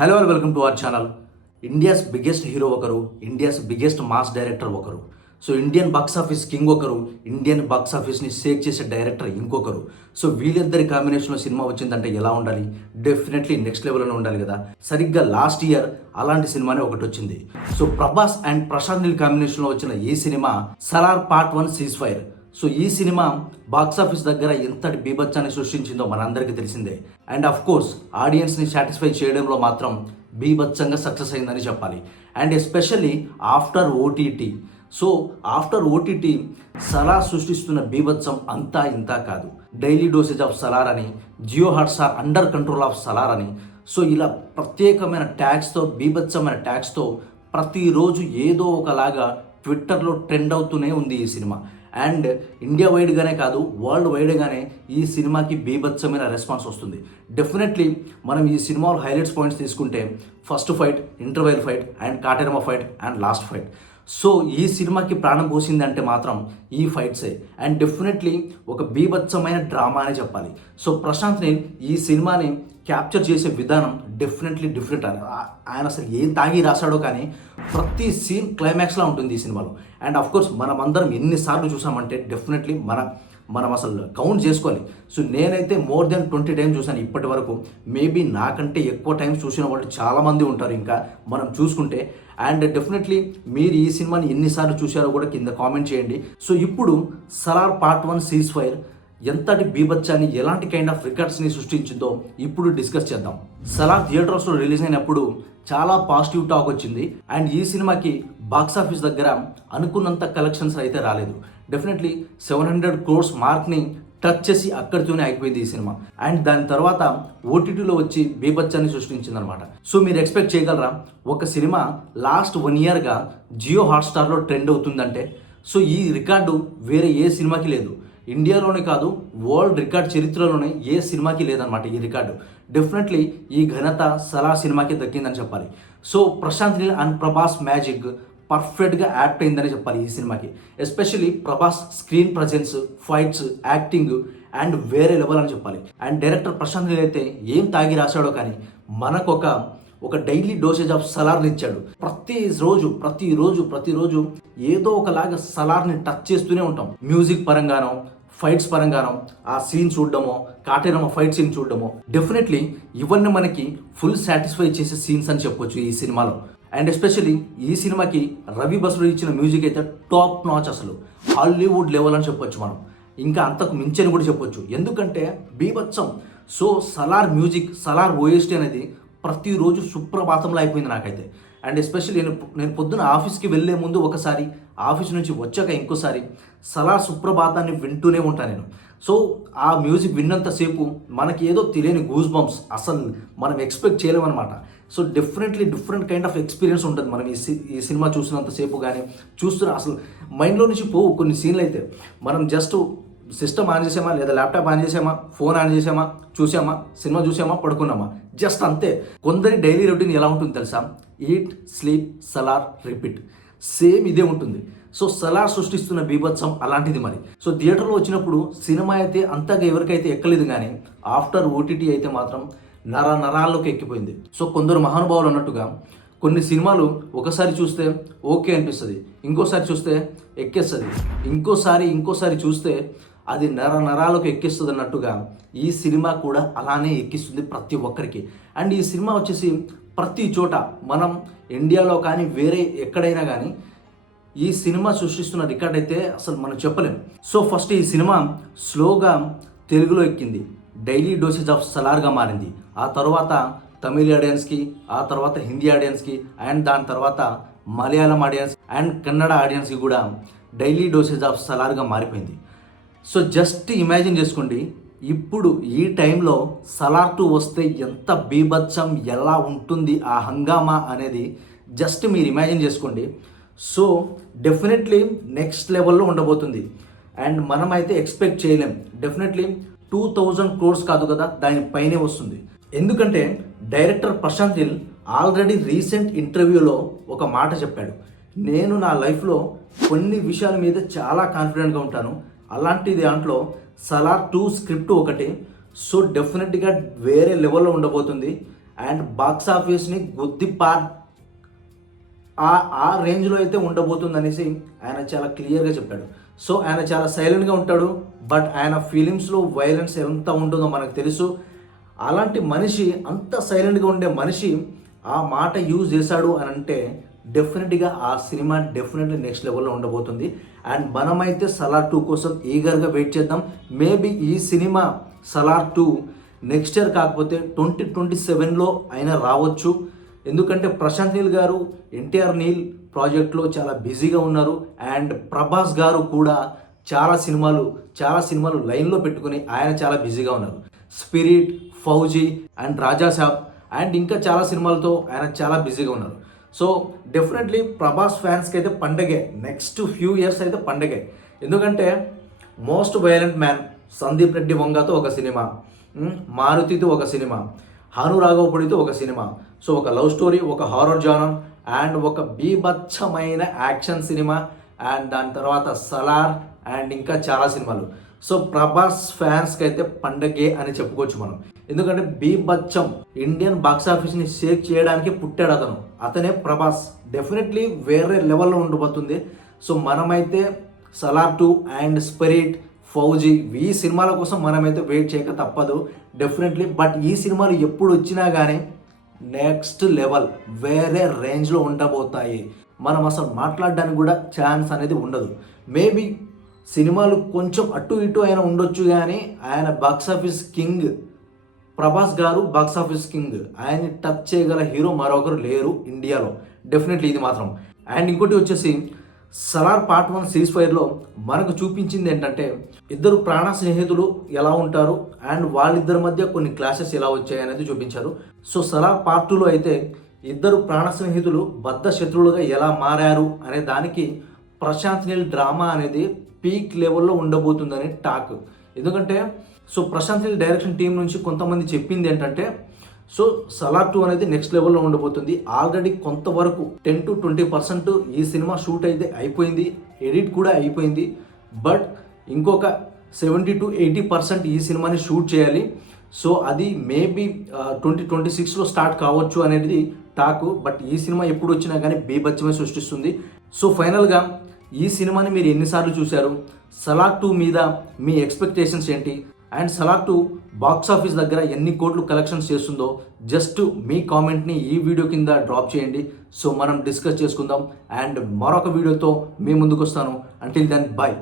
Hello and welcome to our channel India's biggest hero ఒకరు India's biggest mass director ఒకరు. So Indian box office king ఒకరు Indian box ఆఫీస్ని shake చేసే director ఇంకొకరు. So వీళ్ళిద్దరి కాంబినేషన్లో సినిమా వచ్చిందంటే ఎలా ఉండాలి? డెఫినెట్లీ నెక్స్ట్ లెవెల్లో ఉండాలి కదా. సరిగ్గా లాస్ట్ ఇయర్ అలాంటి సినిమానే ఒకటి వచ్చింది. సో ప్రభాస్ అండ్ ప్రశాంత్ నీల్ కాంబినేషన్లో వచ్చిన ఈ cinema Salaar part one cease fire so ఈ సినిమా బాక్స్ ఆఫీస్ దగ్గర ఎంతటి బీభత్సాన్ని సృష్టించిందో మనందరికీ తెలిసిందే. అండ్ అఫ్ కోర్స్ ఆడియన్స్ని సాటిస్ఫై చేయడంలో మాత్రం బీభత్సంగా సక్సెస్ అయిందని చెప్పాలి. And especially after OTT so after OTT Salaar సృష్టిస్తున్న బీభత్సం అంతా ఇంతా కాదు. డైలీ డోసేజ్ ఆఫ్ సలార్ అని Jio Hotstar under control of Salaar అని సో ఇలా ప్రత్యేకమైన ట్యాగ్స్తో బీభత్సమైన ట్యాగ్స్తో ప్రతిరోజు ఏదో ఒకలాగా ట్విట్టర్లో ట్రెండ్ అవుతూనే ఉంది ఈ సినిమా. అండ్ ఇండియా వైడ్గానే కాదు వరల్డ్ వైడ్గానే ఈ సినిమాకి బీభత్సమైన రెస్పాన్స్ వస్తుంది. డెఫినెట్లీ మనం ఈ సినిమాలో హైలైట్స్ పాయింట్స్ తీసుకుంటే first fight interval fight and Katerama fight and last fight. So ఈ సినిమాకి ప్రాణం పోసిందంటే మాత్రం ఈ ఫైట్సే. అండ్ డెఫినెట్లీ ఒక బీభత్సమైన డ్రామా అని చెప్పాలి. సో ప్రశాంత్ నేను ఈ సినిమాని క్యాప్చర్ చేసే విధానం డెఫినెట్లీ డిఫరెంట్ అని. ఆయన అసలు ఏం తాగి రాశాడో కానీ ప్రతి సీన్ క్లైమాక్స్లా ఉంటుంది ఈ సినిమాలో. అండ్ ఆఫ్ కోర్స్ మనం అందరం ఎన్నిసార్లు చూసామంటే డెఫినెట్లీ మన మనం అసలు కౌంట్ చేసుకోవాలి. సో నేనైతే మోర్ దెన్ ట్వంటీ టైమ్స్ చూసాను ఇప్పటి వరకు. మేబీ నాకంటే ఎక్కువ టైమ్స్ చూసిన వాళ్ళు చాలామంది ఉంటారు ఇంకా మనం చూసుకుంటే. అండ్ డెఫినెట్లీ మీరు ఈ సినిమాని ఎన్నిసార్లు చూశారో కూడా కింద కామెంట్ చేయండి. సో ఇప్పుడు Salaar part one cease fire ఎంతటి బీభత్సాన్ని ఎలాంటి కైండ్ ఆఫ్ రికార్డ్స్ని సృష్టించిందో ఇప్పుడు డిస్కస్ చేద్దాం. సలార్ థియేటర్స్లో రిలీజ్ అయినప్పుడు చాలా పాజిటివ్ టాక్ వచ్చింది. అండ్ ఈ సినిమాకి బాక్స్ ఆఫీస్ దగ్గర అనుకున్నంత కలెక్షన్స్ అయితే రాలేదు. డెఫినెట్లీ సెవెన్ హండ్రెడ్ క్రోర్స్ మార్క్ని టచ్ చేసి అక్కడితోనే అయిపోయింది ఈ సినిమా. అండ్ దాని తర్వాత ఓటీటీలో వచ్చి బీభత్సాన్ని సృష్టించింది అనమాట సో మీరు ఎక్స్పెక్ట్ చేయగలరా? ఒక సినిమా లాస్ట్ వన్ ఇయర్గా జియో హాట్స్టార్లో ట్రెండ్ అవుతుందంటే. సో ఈ రికార్డు వేరే ఏ సినిమాకి లేదు. ఇండియాలోనే కాదు వరల్డ్ రికార్డ్ చరిత్రలోనే ఏ సినిమాకి లేదనమాట ఈ రికార్డు. డెఫినెట్లీ ఈ ఘనత సలా సినిమాకి దక్కిందని చెప్పాలి. So Prashanth Neel and Prabhas magic పర్ఫెక్ట్గా యాక్ట్ అయిందని చెప్పాలి ఈ సినిమాకి. Especially Prabhas screen presence fights acting and వేరే లెవెల్ అని చెప్పాలి. అండ్ డైరెక్టర్ ప్రశాంత్ నీల్ అయితే ఏం తాగి రాశాడో కానీ మనకు ఒక ఒక డైలీ డోసేజ్ ఆఫ్ సలార్ని ఇచ్చాడు. ప్రతి రోజు ప్రతిరోజు ప్రతిరోజు ఏదో ఒకలాగా సలార్ని టచ్ చేస్తూనే ఉంటాం. మ్యూజిక్ పరంగానో ఫైట్స్ పరంగానో ఆ సీన్ చూడడమో కాటేరమ్మ ఫైట్ సీన్ చూడడమో డెఫినెట్లీ ఇవన్నీ మనకి ఫుల్ సాటిస్ఫై చేసే సీన్స్ అని చెప్పొచ్చు ఈ సినిమాలో. అండ్ ఎస్పెషల్లీ ఈ సినిమాకి రవి బసుడు ఇచ్చిన మ్యూజిక్ అయితే టాప్ నాచ్ అసలు. హాలీవుడ్ లెవెల్ అని చెప్పొచ్చు మనం. ఇంకా అంతకు మించని కూడా చెప్పొచ్చు. ఎందుకంటే బీభత్సం. So Salaar music Salaar OST అనేది ప్రతిరోజు సుప్రభాతంలో అయిపోయింది నాకైతే. అండ్ ఎస్పెషల్లీ నేను నేను పొద్దున ఆఫీస్కి వెళ్ళే ముందు ఒకసారి ఆఫీస్ నుంచి వచ్చాక ఇంకోసారి సలా సుప్రభాతాన్ని వింటూనే ఉంటాను నేను. సో ఆ మ్యూజిక్ విన్నంతసేపు మనకి ఏదో తెలియని గూస్ బంప్స్ అసలు మనం expect చేయలేమన్నమాట. So definitely different kind of experience ఉంటుంది మనం ఈ సి- ఈ సినిమా చూసినంతసేపు కానీ చూస్తున్న అసలు మైండ్లో నుంచి పోవు కొన్ని సీన్లు అయితే. మనం జస్ట్ సిస్టమ్ ఆన్ చేసామా లేదా ల్యాప్టాప్ ఆన్ చేసామా ఫోన్ ఆన్ చేసామా చూసామా సినిమా చూసామా పడుకున్నామా? జస్ట్ అంతే. కొందరి డైలీ రొటీన్ ఎలా ఉంటుంది తెలుసా? Eat sleep Salaar repeat same ఇదే ఉంటుంది. సో సలా సృష్టిస్తున్న బీభత్సం అలాంటిది మరి. సో థియేటర్లో వచ్చినప్పుడు సినిమా అయితే అంతగా ఎవరికైతే ఎక్కలేదు కానీ ఆఫ్టర్ ఓటీటీ అయితే మాత్రం నర నరాల్లోకి ఎక్కిపోయింది. సో కొందరు మహానుభావులు అన్నట్టుగా కొన్ని సినిమాలు ఒకసారి చూస్తే ఓకే అనిపిస్తుంది. ఇంకోసారి చూస్తే ఎక్కేస్తుంది. ఇంకోసారి ఇంకోసారి చూస్తే అది నర నరాలకు ఎక్కిస్తుంది అన్నట్టుగా ఈ సినిమా కూడా అలానే ఎక్కిస్తుంది ప్రతి ఒక్కరికి. అండ్ ఈ సినిమా వచ్చేసి ప్రతి చోట మనం ఇండియాలో కానీ వేరే ఎక్కడైనా కానీ ఈ సినిమా సృష్టిస్తున్న రికార్డ్ అయితే అసలు మనం చెప్పలేం. సో ఫస్ట్ ఈ సినిమా స్లోగా తెలుగులో ఎక్కింది. డైలీ డోసేజ్ ఆఫ్ సలార్గా మారింది. ఆ తర్వాత తమిళ ఆడియన్స్కి ఆ తర్వాత హిందీ ఆడియన్స్కి అండ్ దాని తర్వాత మలయాళం ఆడియన్స్ అండ్ కన్నడ ఆడియన్స్కి కూడా డైలీ డోసేజ్ ఆఫ్ సలార్గా మారిపోయింది. సో జస్ట్ ఇమాజిన్ చేసుకోండి ఇప్పుడు ఈ టైంలో సలార్ టూ వస్తే ఎంత బీభత్సం ఎలా ఉంటుంది ఆ హంగామా అనేది జస్ట్ మీరు ఇమాజిన్ చేసుకోండి. సో డెఫినెట్లీ నెక్స్ట్ లెవెల్లో ఉండబోతుంది. అండ్ మనం అయితే ఎక్స్పెక్ట్ చేయలేం. డెఫినెట్లీ టూ థౌజండ్ క్రోర్స్ కాదు కదా దానిపైనే వస్తుంది. ఎందుకంటే డైరెక్టర్ ప్రశాంత్ హిల్ ఆల్రెడీ రీసెంట్ ఇంటర్వ్యూలో ఒక మాట చెప్పాడు. నేను నా లైఫ్లో కొన్ని విషయాల మీద చాలా కాన్ఫిడెంట్గా ఉంటాను. అలాంటి దాంట్లో సలార్ టూ స్క్రిప్ట్ ఒకటి. సో డెఫినెట్గా వేరే లెవెల్లో ఉండబోతుంది. అండ్ బాక్స్ ఆఫీస్ని గుద్ది పార్ ఆ ఆ రేంజ్లో అయితే ఉండబోతుంది అనేసి ఆయన చాలా క్లియర్గా చెప్పాడు. సో ఆయన చాలా సైలెంట్గా ఉంటాడు. బట్ ఆయన ఫీలింగ్స్లో వైలెన్స్ ఎంత ఉంటుందో మనకు తెలుసు. అలాంటి మనిషి అంత సైలెంట్గా ఉండే మనిషి ఆ మాట యూజ్ చేశాడు అని అంటే డెఫినెట్గా ఆ సినిమా డెఫినెట్లీ నెక్స్ట్ లెవెల్లో ఉండబోతుంది. అండ్ మనమైతే సలార్ టూ కోసం ఈగర్గా వెయిట్ చేద్దాం. మేబీ ఈ cinema Salaar two next year కాకపోతే ట్వంటీ ట్వంటీ సెవెన్లో అయినా రావచ్చు. ఎందుకంటే ప్రశాంత్ నీల్ గారు ఎన్టీఆర్ నీల్ ప్రాజెక్ట్లో చాలా బిజీగా ఉన్నారు. అండ్ ప్రభాస్ గారు కూడా చాలా సినిమాలు చాలా సినిమాలు లైన్లో పెట్టుకుని ఆయన చాలా బిజీగా ఉన్నారు. Spirit Fauji and Raja Saab and ఇంకా చాలా సినిమాలతో ఆయన చాలా బిజీగా ఉన్నారు. సో డెఫినెట్లీ ప్రభాస్ ఫ్యాన్స్కి అయితే పండగే. నెక్స్ట్ ఫ్యూ ఇయర్స్ అయితే పండగే. ఎందుకంటే most violent man Sandeep Reddy వంగతో ఒక సినిమా. మారుతితో ఒక సినిమా. హను రాఘవపుడితో ఒక సినిమా. సో ఒక లవ్ స్టోరీ ఒక హారర్ జానర్ అండ్ ఒక బీభత్సమైన యాక్షన్ సినిమా. అండ్ దాని తర్వాత సలార్ అండ్ ఇంకా చాలా సినిమాలు. సో ప్రభాస్ ఫ్యాన్స్కి అయితే పండగే అని చెప్పుకోవచ్చు మనం. ఎందుకంటే బీభత్సం ఇండియన్ బాక్స్ ఆఫీస్ని షేక్ చేయడానికి పుట్టాడు అతను. అతనే ప్రభాస్. డెఫినెట్లీ వేరే లెవెల్లో ఉండబోతుంది. సో మనమైతే Salaar two and Spirit Fauji ఈ సినిమాల కోసం మనమైతే వెయిట్ చేయక తప్పదు. డెఫినెట్లీ. బట్ ఈ సినిమాలు ఎప్పుడు వచ్చినా కానీ నెక్స్ట్ లెవెల్ వేరే రేంజ్లో ఉండబోతాయి. మనం అసలు మాట్లాడడానికి కూడా ఛాన్స్ అనేది ఉండదు. మేబీ సినిమాలు కొంచెం అటు ఇటు ఆయన ఉండొచ్చు కానీ ఆయన box office king Prabhas garu box office king ఆయన్ని టచ్ చేయగల హీరో మరొకరు లేరు ఇండియాలో. డెఫినెట్లీ ఇది మాత్రం. అండ్ ఇంకోటి వచ్చేసి సలార్ పార్ట్ వన్ సిరీస్ ఫైర్లో మనకు చూపించింది ఏంటంటే ఇద్దరు ప్రాణ స్నేహితులు ఎలా ఉంటారు అండ్ వాళ్ళిద్దరి మధ్య కొన్ని క్లాషెస్ ఎలా వచ్చాయి అనేది చూపించారు. సో సలార్ పార్ట్ టూలో అయితే ఇద్దరు ప్రాణ స్నేహితులు బద్ధ శత్రువులుగా ఎలా మారారు అనే దానికి ప్రశాంత్ నీల్ డ్రామా అనేది పీక్ లెవెల్లో ఉండబోతుందని టాక్. ఎందుకంటే so Prashanth hill direction team నుంచి కొంతమంది చెప్పింది ఏంటంటే సో సలార్ టూ అనేది నెక్స్ట్ లెవెల్లో ఉండబోతుంది. ఆల్రెడీ కొంతవరకు టెన్ టు ట్వంటీ పర్సెంట్ ఈ సినిమా షూట్ అయితే అయిపోయింది ఎడిట్ కూడా అయిపోయింది. బట్ ఇంకొక సెవెంటీ టు ఎయిటీ పర్సెంట్ ఈ సినిమాని షూట్ చేయాలి. సో అది మేబీ ట్వంటీ ట్వంటీ సిక్స్లో స్టార్ట్ కావచ్చు అనేది టాక్. బట్ ఈ సినిమా ఎప్పుడు వచ్చినా కానీ బీభత్సమే సృష్టిస్తుంది. సో ఫైనల్గా ఈ సినిమాని మీరు ఎన్నిసార్లు చూశారు? సలార్ టూ మీద మీ ఎక్స్పెక్టేషన్స్ ఏంటి? And Salaar two box office దగ్గర ఎన్ని కోట్లు కలెక్షన్స్ చేస్తుందో జస్ట్ మీ కామెంట్ని ఈ వీడియో కింద డ్రాప్ చేయండి. సో మనం డిస్కస్ చేసుకుందాం. అండ్ మరొక వీడియోతో మీ ముందుకు వస్తాను అంటిల్ దెన్ బాయ్